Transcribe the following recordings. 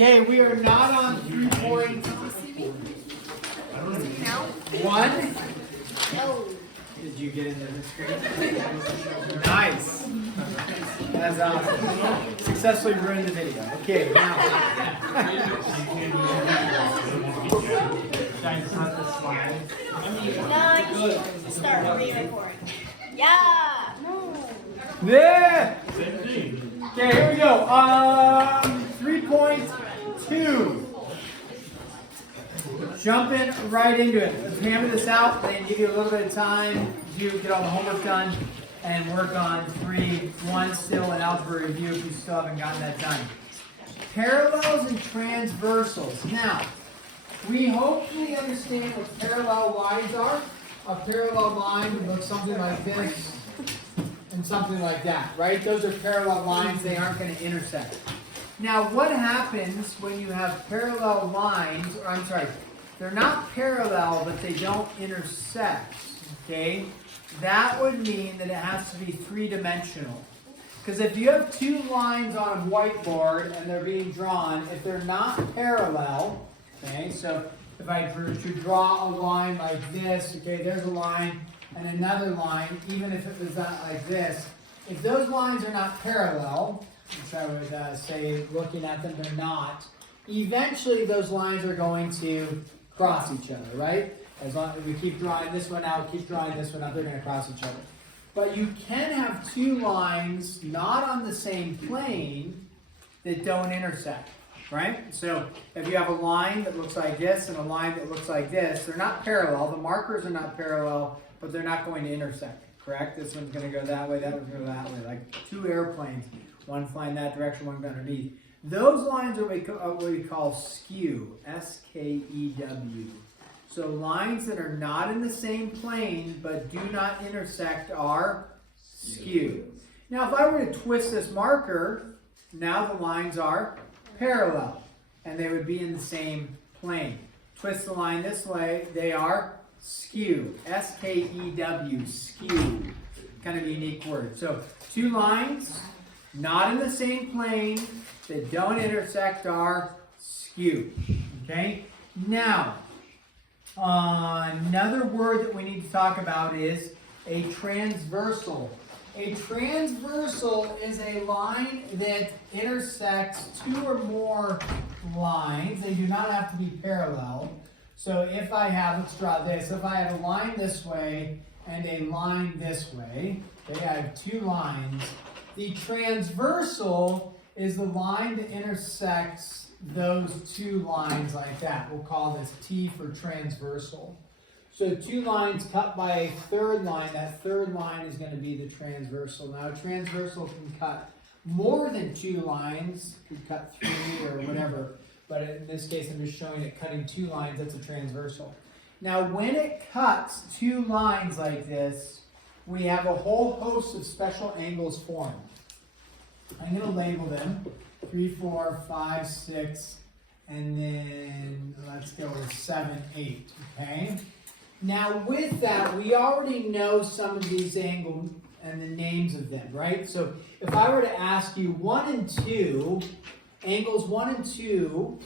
Okay, we are not on 3.1. Did you get into the screen? Nice. That's awesome. Successfully ruined the video. Okay, now. Should I cut the slides? No, start re-recording. Yeah. No. Yeah. Okay, here we go. 3.2. Jumping right into it. Let's hammer this out and give you a little bit of time to get all the homework done and work on 3.1 still in algebra review if you still haven't gotten that done. Parallels and transversals. Now, we hopefully understand what parallel lines are. A parallel line would look something like this and something like that, right? Those are parallel lines. They aren't going to intersect. Now, what happens when you have parallel lines, or I'm sorry, they're not parallel, but they don't intersect, okay? That would mean that it has to be three-dimensional. Because if you have two lines on a whiteboard and they're being drawn, if they're not parallel, okay, so if I were to draw a line like this, okay, there's a line and another line, even if it was not like this, if those lines are not parallel, which I would say looking at them, they're not, eventually those lines are going to cross each other, right? As long as we keep drawing this one out, keep drawing this one out, they're going to cross each other. But you can have two lines not on the same plane that don't intersect, right? So if you have a line that looks like this and a line that looks like this, they're not parallel. The markers are not parallel, but they're not going to intersect, correct? This one's going to go that way, that one's going to go that way, like two airplanes. One flying that direction, one underneath. Those lines are what we call skew, S-K-E-W. So lines that are not in the same plane but do not intersect are skew. Now if I were to twist this marker, now the lines are parallel and they would be in the same plane. Twist the line this way, they are skew, S-K-E-W, skew. Kind of a unique word. So two lines not in the same plane that don't intersect are skew. Okay? Now, another word that we need to talk about is a transversal. A transversal is a line that intersects two or more lines. They do not have to be parallel. So if I have, let's draw this. If I have a line this way and a line this way, okay, I have two lines. The transversal is the line that intersects those two lines like that. We'll call this T for transversal. So two lines cut by a third line. That third line is going to be the transversal. Now a transversal can cut more than two lines. It could cut three or whatever. But in this case, I'm just showing it cutting two lines. That's a transversal. Now when it cuts two lines like this, we have a whole host of special angles formed. I'm going to label them 3, 4, 5, 6, and then let's go with 7, 8. Okay? Now with that, we already know some of these angles and the names of them, right? So if I were to ask you 1 and 2, angles 1 and 2,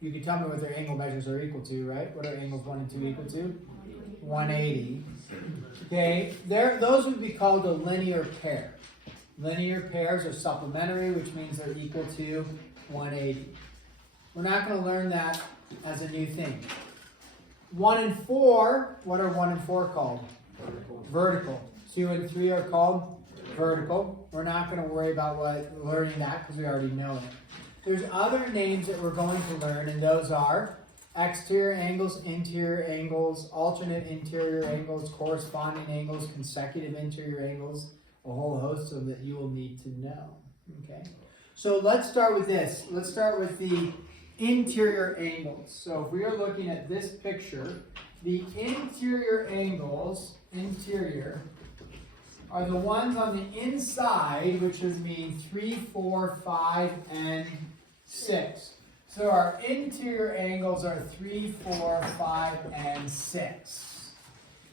you can tell me what their angle measures are equal to, right? What are angles 1 and 2 equal to? 180. Okay, those would be called a linear pair. Linear pairs are supplementary, which means they're equal to 180. We're not going to learn that as a new thing. 1 and 4, what are 1 and 4 called? Vertical. 2 and 3 are called vertical. We're not going to worry about learning that because we already know it. There's other names that we're going to learn, and those are exterior angles, interior angles, alternate interior angles, corresponding angles, consecutive interior angles, a whole host of that you will need to know. Okay? So let's start with this. Let's start with the interior angles. So if we are looking at this picture, the interior angles, are the ones on the inside, which would mean 3, 4, 5, and 6. So our interior angles are 3, 4, 5, and 6.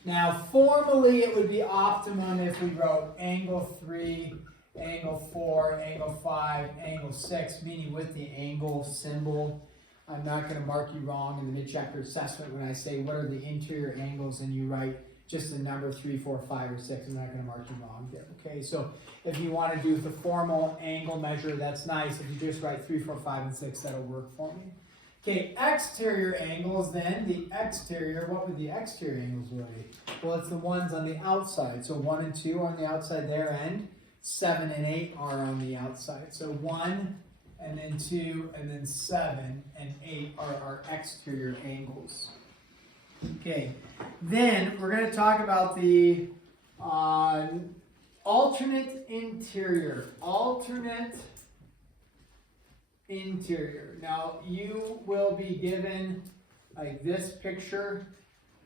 Now, formally, it would be optimum if we wrote angle 3 angle 4, angle 5, angle 6, meaning with the angle symbol. I'm not going to mark you wrong in the mid-chapter assessment when I say what are the interior angles and you write just the number 3, 4, 5, or 6. I'm not going to mark you wrong there. Okay, so if you want to do the formal angle measure, that's nice. If you just write 3, 4, 5, and 6, that'll work for me. Okay, exterior angles then. The exterior, what would the exterior angles be? Well, it's the ones on the outside. So 1 and 2 are on the outside there, and 7 and 8 are on the outside. So 1 and then 2 and then 7 and 8 are our exterior angles. Okay, then we're going to talk about the alternate interior. Alternate interior. Now you will be given like this picture.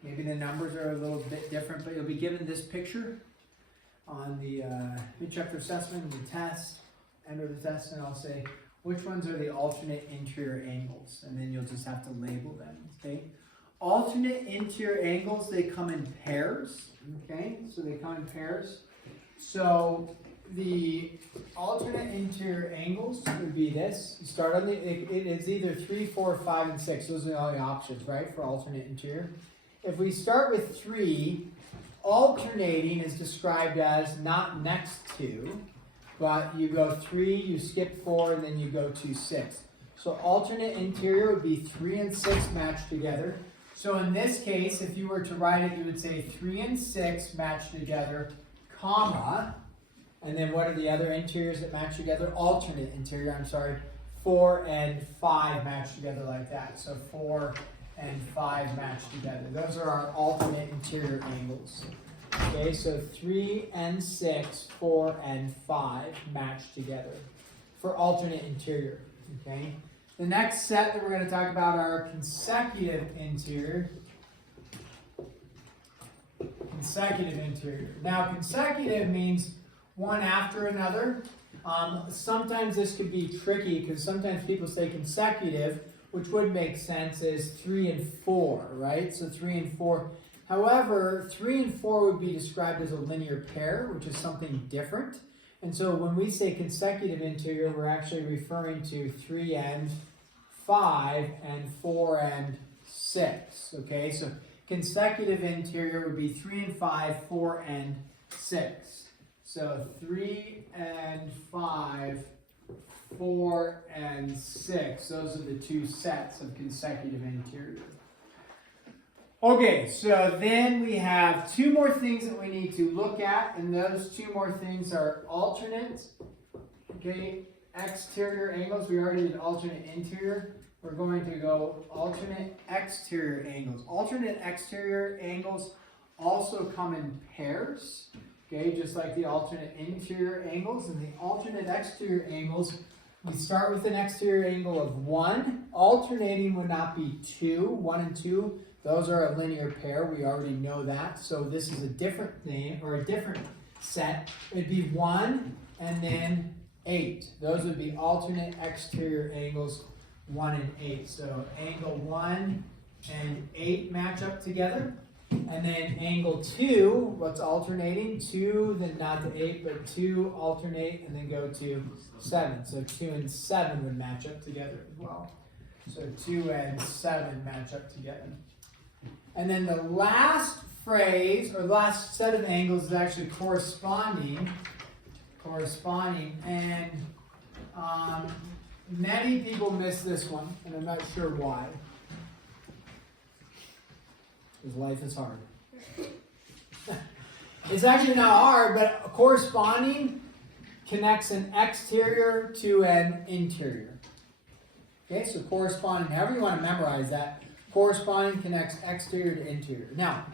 Maybe the numbers are a little bit different, but you'll be given this picture on the mid-chapter assessment and the test, end of the test, and I'll say which ones are the alternate interior angles, and then you'll just have to label them. Okay. Alternate interior angles, they come in pairs, okay? So they come in pairs. So the alternate interior angles would be this. You start on it is either 3, 4, 5, and 6. Those are the only options, right, for alternate interior. If we start with 3, alternating is described as not next to, but you go 3, you skip 4, and then you go to 6. So alternate interior would be 3 and 6 matched together. So in this case, if you were to write it, you would say 3 and 6 match together, comma, and then what are the other interiors that match together? Alternate interior, 4 and 5 match together like that. So 4 and 5 match together. Those are our alternate interior angles. Okay, so 3 and 6, 4 and 5 match together for alternate interior. Okay. The next set that we're going to talk about are consecutive interior. Consecutive interior. Now, consecutive means one after another. Sometimes this could be tricky because sometimes people say consecutive, which would make sense as 3 and 4, right? So 3 and 4. However, 3 and 4 would be described as a linear pair, which is something different. And so when we say consecutive interior, we're actually referring to 3 and 5 and 4 and 6. Okay, so consecutive interior would be 3 and 5, 4 and 6. So 3 and 5, 4 and 6. Those are the two sets of consecutive interior. Okay, so then we have 2 more things that we need to look at, and those 2 more things are alternate, okay, exterior angles. We already did alternate interior. We're going to go alternate exterior angles. Alternate exterior angles also come in pairs, okay, just like the alternate interior angles. And the alternate exterior angles, we start with an exterior angle of 1. Alternating would not be 2, 1 and 2. Those are a linear pair. We already know that. So this is a different thing, or a different set. It'd be 1 and then 8. Those would be alternate exterior angles, 1 and 8. So angle 1 and 8 match up together. And then angle 2, what's alternating? 2, then not to 8, but 2 alternate and then go to 7. So 2 and 7 would match up together as well. So 2 and 7 match up together. And then the last phrase, or last set of angles is actually corresponding, and many people miss this one, and I'm not sure why. Because life is hard. It's actually not hard, but corresponding connects an exterior to an interior. Okay, so corresponding, however you want to memorize that, corresponding connects exterior to interior. Now,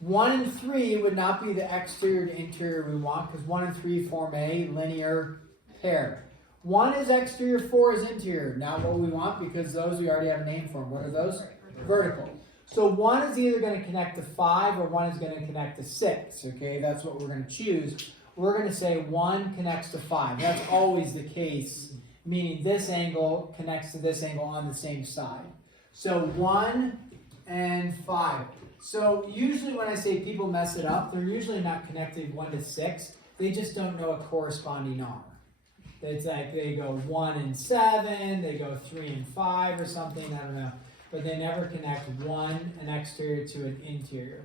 1 and 3 would not be the exterior to interior we want, because 1 and 3 form a linear pair. 1 is exterior, 4 is interior. Not what we want, because those we already have a name for them. What are those? Vertical. So 1 is either going to connect to 5 or 1 is going to connect to 6. Okay, that's what we're going to choose. We're going to say 1 connects to 5. That's always the case, meaning this angle connects to this angle on the same side. So 1 and 5. So usually when I say people mess it up, they're usually not connected 1 to 6. they just don't know a corresponding R. It's like they go 1 and 7, they go 3 and 5 or something, I don't know. But they never connect an exterior to an interior.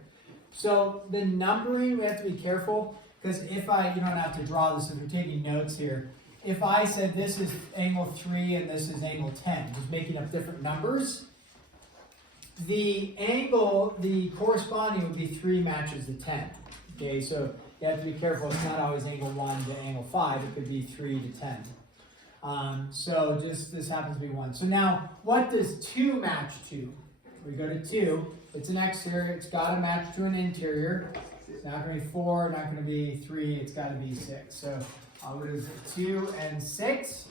So the numbering, we have to be careful, because if you don't have to draw this if you're taking notes here. If I said this is angle 3 and this is angle 10, just making up different numbers, the corresponding would be 3 matches the 10. Okay, so you have to be careful. It's not always angle 1 to angle 5. It could be 3 to 10. So this happens to be 1. So now, what does 2 match to? We go to 2. It's an exterior. It's got to match to an interior. It's not going to be 4. Not going to be 3. It's got to be 6. So what is it? 2 and 6.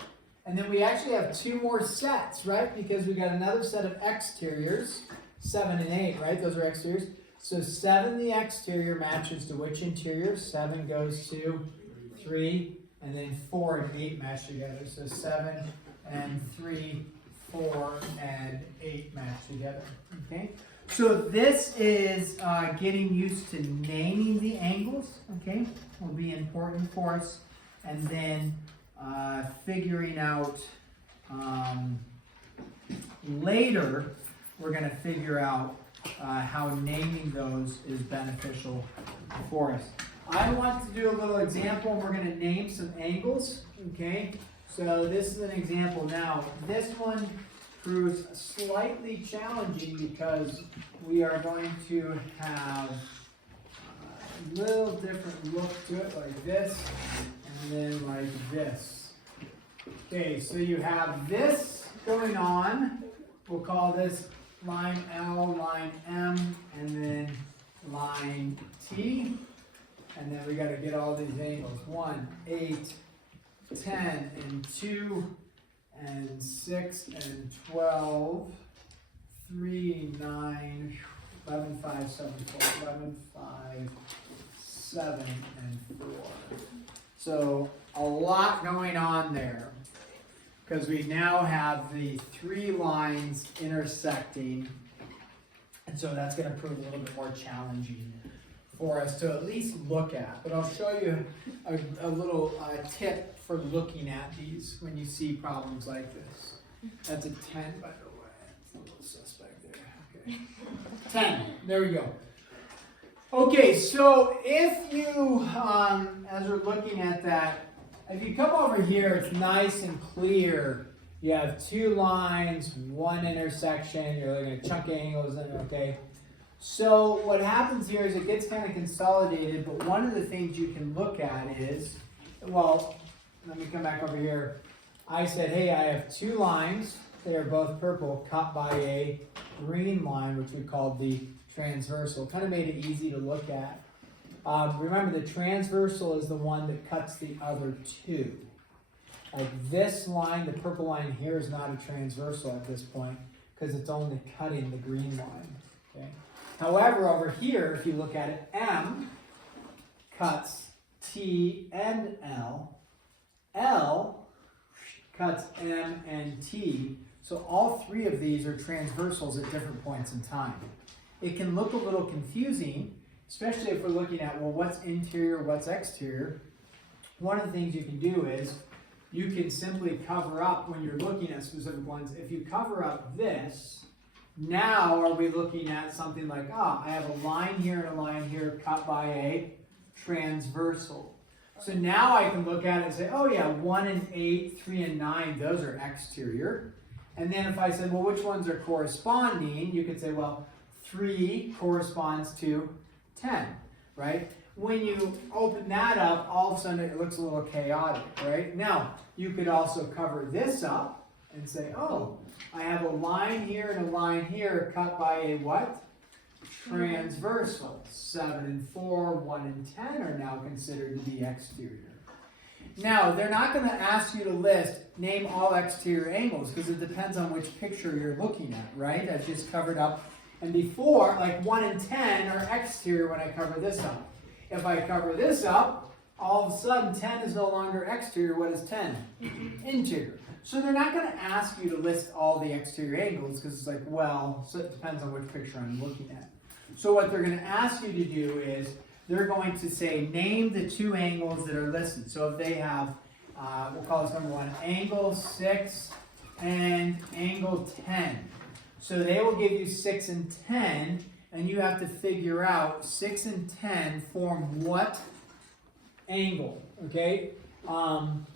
And then we actually have 2 more sets, right? Because we got another set of exteriors, 7 and 8, right? Those are exteriors. So 7, the exterior, matches to which interior? 7 goes to 3, and then 4 and 8 match together. So 7 and 3, 4 and 8 match together. Okay. So this is getting used to naming the angles. Okay, will be important for us, and then figuring out later. We're going to figure out how naming those is beneficial for us. I want to do a little example. We're going to name some angles. Okay, so this is an example. Now, this one proves slightly challenging because we are going to have a little different look to it, like this, and then like this. Okay, so you have this going on. We'll call this line L, line M, and then line T. And then we got to get all these angles. 1, 8, 10, and 2, and 6, and 12, 3, 9, 11, 5, 7, 4, 11, 5, 7, and 4. So a lot going on there, because we now have the 3 lines intersecting, and so that's going to prove a little bit more challenging for us to at least look at. But I'll show you a little tip for looking at these when you see problems like this. That's a 10, by the way. It's a little suspect there. Okay. 10. There we go. Okay, so if you, as we're looking at that, if you come over here, it's nice and clear. You have 2 lines, 1 intersection. You're looking at chunk angles, okay? So what happens here is it gets kind of consolidated, but one of the things you can look at is, well, let me come back over here. I said, hey, I have 2 lines that are both purple cut by a green line, which we called the transversal. Kind of made it easy to look at. Remember, the transversal is the one that cuts the other 2. Like this line, the purple line here, is not a transversal at this point because it's only cutting the green line. Okay. However, over here, if you look at it, M cuts T and L. L cuts M and T. So all 3 of these are transversals at different points in time. It can look a little confusing, especially if we're looking at, well, what's interior, what's exterior. One of the things you can do is you can simply cover up when you're looking at specific ones. If you cover up this, now are we looking at something like, I have a line here and a line here cut by a transversal. So now I can look at it and say, oh yeah, 1 and 8, 3 and 9, those are exterior. And then if I said, well, which ones are corresponding? You could say, well, 3 corresponds to 10, right? When you open that up, all of a sudden it looks a little chaotic, right? Now, you could also cover this up and say, oh, I have a line here and a line here cut by a what? Transversal. 7 and 4, 1 and 10 are now considered to be exterior. Now, they're not going to ask you to name all exterior angles because it depends on which picture you're looking at, right? I've just covered up. And before, like 1 and 10 are exterior when I cover this up. If I cover this up, all of a sudden 10 is no longer exterior. What is 10? Interior. So they're not going to ask you to list all the exterior angles because it's like, well, so it depends on which picture I'm looking at. So what they're going to ask you to do is they're going to say, name the two angles that are listed. So if they have, we'll call this number 1, angle 6 and angle 10. So they will give you 6 and 10, and you have to figure out 6 and 10 form what angle, okay?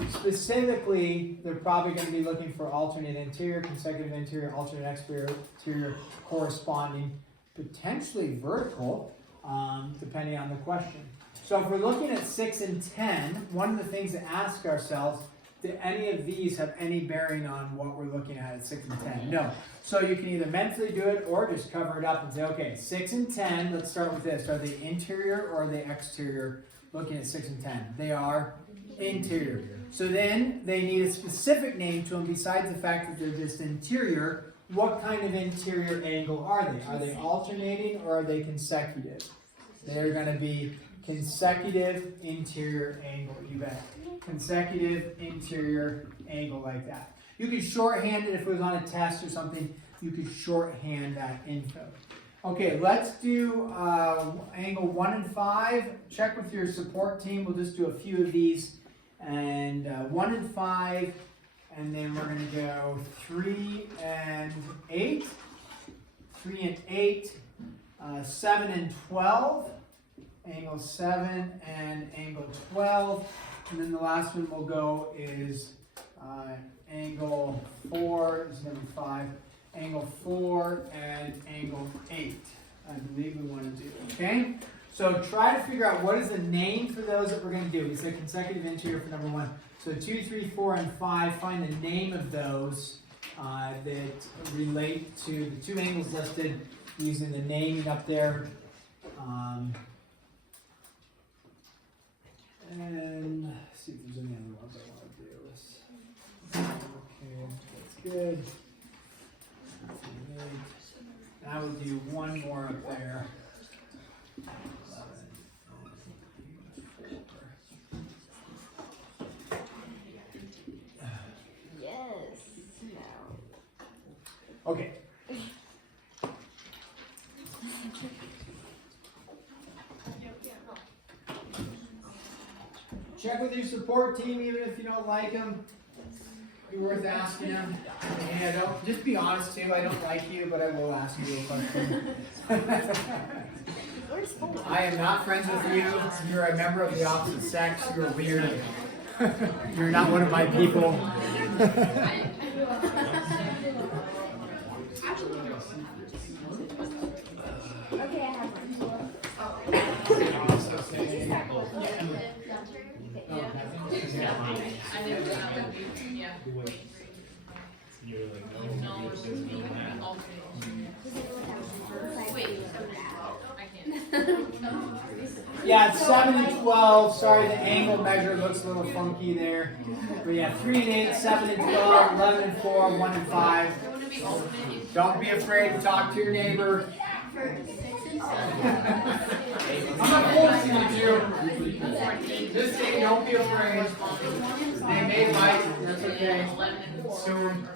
Specifically, they're probably going to be looking for alternate interior, consecutive interior, alternate exterior, corresponding, potentially vertical, depending on the question. So if we're looking at 6 and 10, one of the things to ask ourselves, do any of these have any bearing on what we're looking at 6 and 10? No. So you can either mentally do it or just cover it up and say, okay, 6 and 10, let's start with this. Are they interior or are they exterior? Looking at 6 and 10. They are interior. So then they need a specific name to them besides the fact that they're just interior. What kind of interior angle are they? Are they alternating or are they consecutive? They're going to be consecutive interior angle, you bet. Consecutive interior angle like that. You could shorthand it if it was on a test or something. You could shorthand that info. Okay, let's do angle 1 and 5. Check with your support team. We'll just do a few of these. And 1 and 5. And then we're going to go 3 and 8. 3 and 8. 7 and 12. Angle 7 and angle 12. And then the last one we'll go is angle 4. This is number 5. Angle 4 and angle 8, I believe we want to do, okay? So try to figure out what is the name for those that we're going to do. We said consecutive interior for number 1. So 2, 3, 4, and 5, find the name of those that relate to the two angles listed using the naming up there. And let's see if there's any other ones I want to do. Okay, that's good. And I will do one more up there. Yes. No. Okay. Check with your support team, even if you don't like them. Be worth asking them. Yeah, don't just be honest too. I don't like you, but I will ask you a question. I am not friends with you. You're a member of the opposite sex. You're weird. You're not one of my people. Okay, I have Yeah, it's 7 and 12. Sorry, the angle measure looks a little funky there. But yeah, 3 and 8, 7 and 12, 11 and 4, 1 and 5. Don't be afraid to talk to your neighbor. I'm not forcing you to. Just say don't be afraid. They may bite. That's okay. Soon.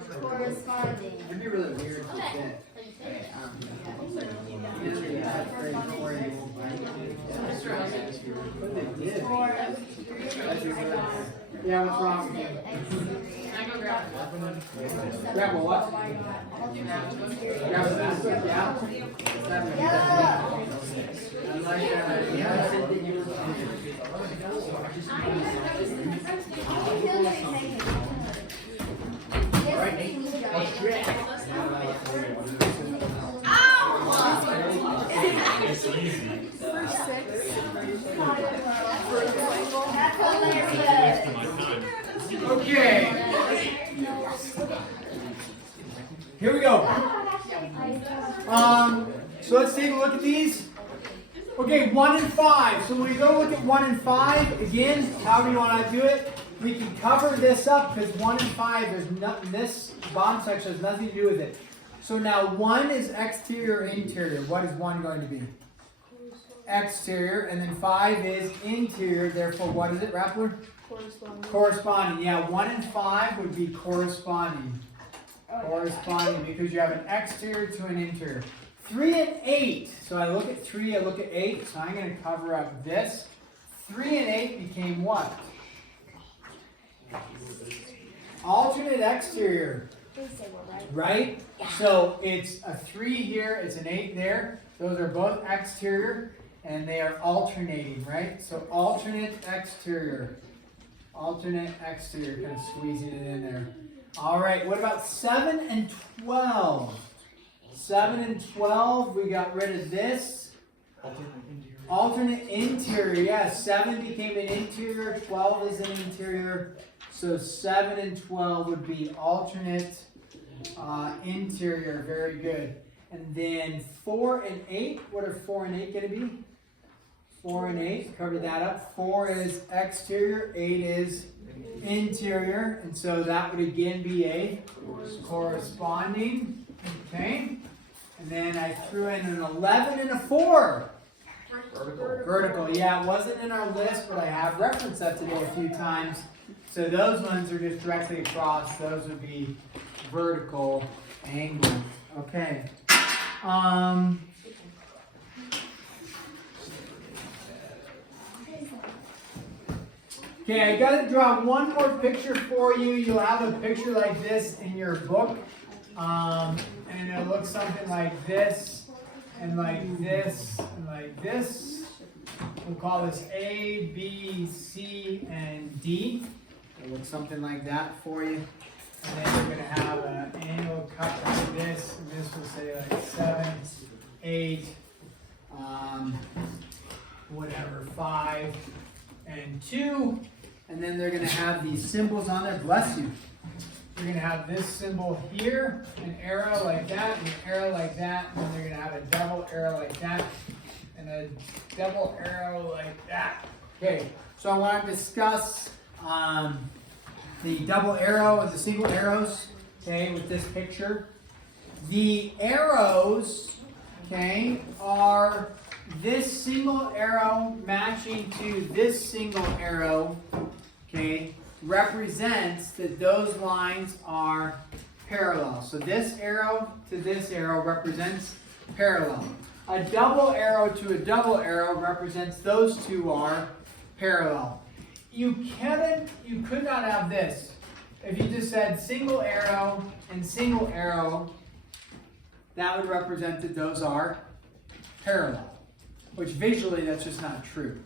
It'd be really weird if it did. Yeah, what's wrong with you? Grab a what? Grab a basket, yeah? I like that idea. Okay. Here we go. So let's take a look at these. Okay, 1 and 5. So when we go look at 1 and 5, again, however you want to do it, we can cover this up because 1 and 5, there's nothing, this bottom section has nothing to do with it. So now 1 is exterior or interior. What is 1 going to be? Exterior. And then 5 is interior. Therefore, what is it, Rappler? Corresponding. Yeah, 1 and 5 would be corresponding. Corresponding because you have an exterior to an interior. 3 and 8. So I look at 3, I look at 8. So I'm going to cover up this. 3 and 8 became what? Alternate exterior. Right? So it's a 3 here, it's an 8 there. Those are both exterior, and they are alternating, right? So alternate exterior. Alternate exterior, kind of squeezing it in there. All right, what about 7 and 12? 7 and 12, we got rid of this. Alternate interior, yes. 7 became an interior, 12 is an interior. So 7 and 12 would be alternate interior, very good. And then 4 and 8, what are 4 and 8 going to be? 4 and 8, cover that up. 4 is exterior, 8 is interior. And so that would again be a corresponding. Okay. And then I threw in an 11 and a 4. Vertical. Yeah, it wasn't in our list, but I have referenced that today a few times. So those ones are just directly across. Those would be vertical angles. Okay. Okay, I got to draw one more picture for you. You'll have a picture like this in your book. And it'll look something like this, and like this, and like this. We'll call this A, B, C, and D. It'll look something like that for you. And then you're going to have an angle cut like this, and this will say like 7, 8, whatever, 5, and 2. And then they're going to have these symbols on there. Bless you. You're going to have this symbol here, an arrow like that, and an arrow like that, and then they're going to have a double arrow like that, and a double arrow like that. Okay, so I want to discuss the double arrow and the single arrows, okay, with this picture. The arrows, okay, are this single arrow matching to this single arrow, okay, represents that those lines are parallel. So this arrow to this arrow represents parallel. A double arrow to a double arrow represents those two are parallel. You could not have this. If you just said single arrow and single arrow, that would represent that those are parallel, which visually that's just not true.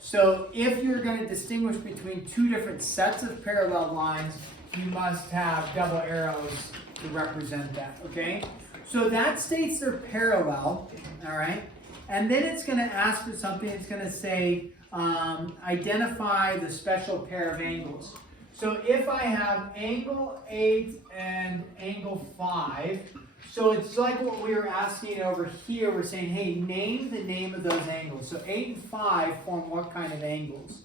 So if you're going to distinguish between two different sets of parallel lines, you must have double arrows to represent that, okay? So that states they're parallel, all right? And then it's going to ask for something. It's going to say, identify the special pair of angles. So if I have angle 8 and angle 5, so it's like what we were asking over here. We're saying, hey, name the name of those angles. So 8 and 5 form what kind of angles?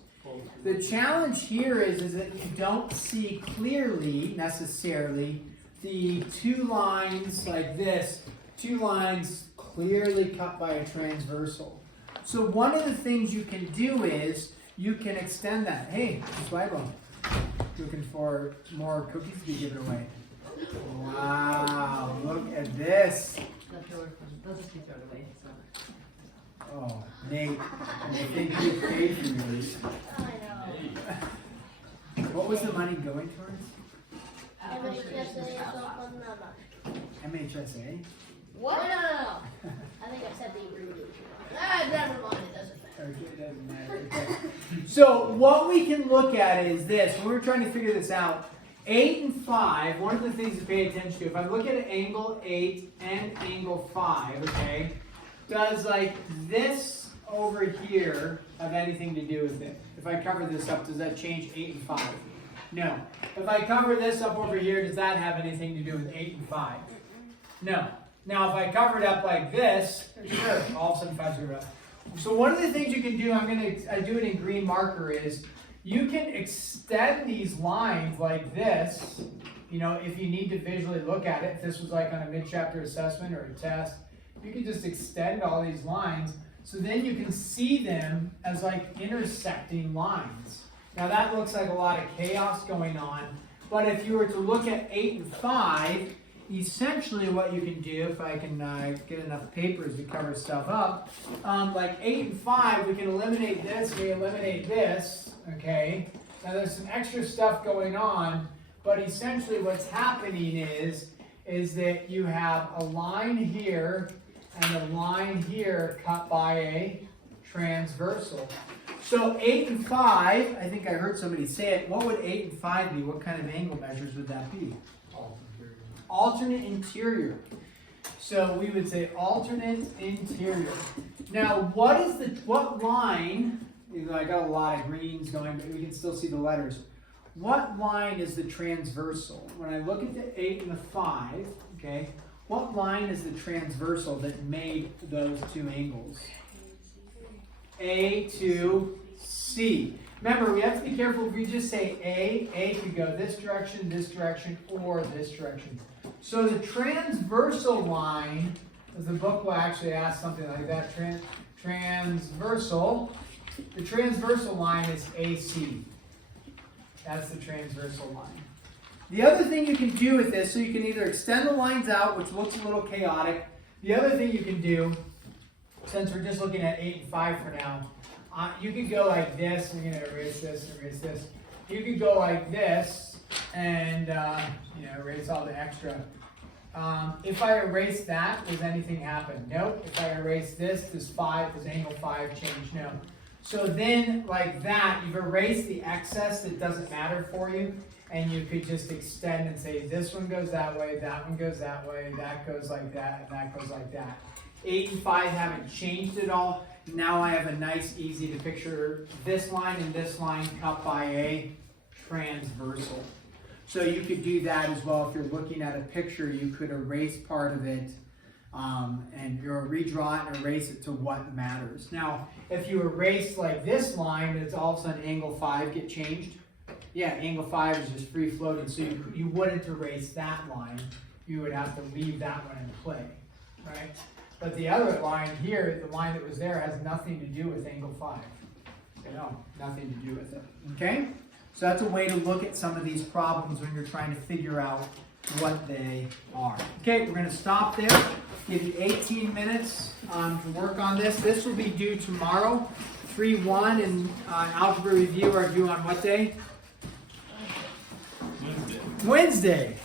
The challenge here is that you don't see clearly, necessarily, the two lines like this, two lines clearly cut by a transversal. So one of the things you can do is you can extend that. Hey, Swibo, looking for more cookies to be given away. Wow, look at this. They'll just be thrown away. Oh, Nate, I think you paid for yours. I know. What was the money going towards? MHSA? What? No. I think I said the abbreviation. Never mind, it doesn't matter. Okay, it doesn't matter. Okay. So what we can look at is this. When we're trying to figure this out, 8 and 5, one of the things to pay attention to, if I look at angle 8 and angle 5, okay, does like this over here have anything to do with it? If I cover this up, does that change 8 and 5? No. If I cover this up over here, does that have anything to do with 8 and 5? No. Now if I cover it up like this, sure, all of a sudden 5's going to rest. So one of the things you can do, I do it in green marker, is you can extend these lines like this, you know, if you need to visually look at it. If this was like on a mid-chapter assessment or a test, you can just extend all these lines so then you can see them as like intersecting lines. Now that looks like a lot of chaos going on, but if you were to look at 8 and 5, essentially what you can do, if I can get enough papers to cover stuff up, like 8 and 5, we can eliminate this, we eliminate this, okay? Now there's some extra stuff going on, but essentially what's happening is that you have a line here and a line here cut by a transversal. So 8 and 5, I think I heard somebody say it. What would 8 and 5 be? What kind of angle measures would that be? Alternate interior. So we would say alternate interior. Now, what line? I got a lot of greens going, but we can still see the letters. What line is the transversal? When I look at the 8 and the 5, okay, what line is the transversal that made those two angles? A to C. Remember, we have to be careful if we just say A could go this direction, or this direction. So the transversal line, as the book will actually ask something like that, transversal, the transversal line is AC. That's the transversal line. The other thing you can do with this, so you can either extend the lines out, which looks a little chaotic. The other thing you can do, since we're just looking at 8 and 5 for now, you could go like this. I'm going to erase this, erase this. You could go like this and erase all the extra. If I erase that, does anything happen? Nope. If I erase this, does angle 5 change? No. So then, like that, you've erased the excess that doesn't matter for you, and you could just extend and say this one goes that way, that one goes that way, that goes like that, and that goes like that. 8 and 5 haven't changed at all. Now I have a nice, easy to picture this line and this line cut by a transversal. So you could do that as well. If you're looking at a picture, you could erase part of it and redraw it and erase it to what matters. Now, if you erase like this line, it's all of a sudden angle 5 get changed. Yeah, angle 5 is just free floating, so you wouldn't erase that line. You would have to leave that one in play, right? But the other line here, the line that was there, has nothing to do with angle 5. No, nothing to do with it. Okay? So that's a way to look at some of these problems when you're trying to figure out what they are. Okay, we're going to stop there. Give you 18 minutes to work on this. This will be due tomorrow. 3-1 and algebra review are due on what day? Wednesday.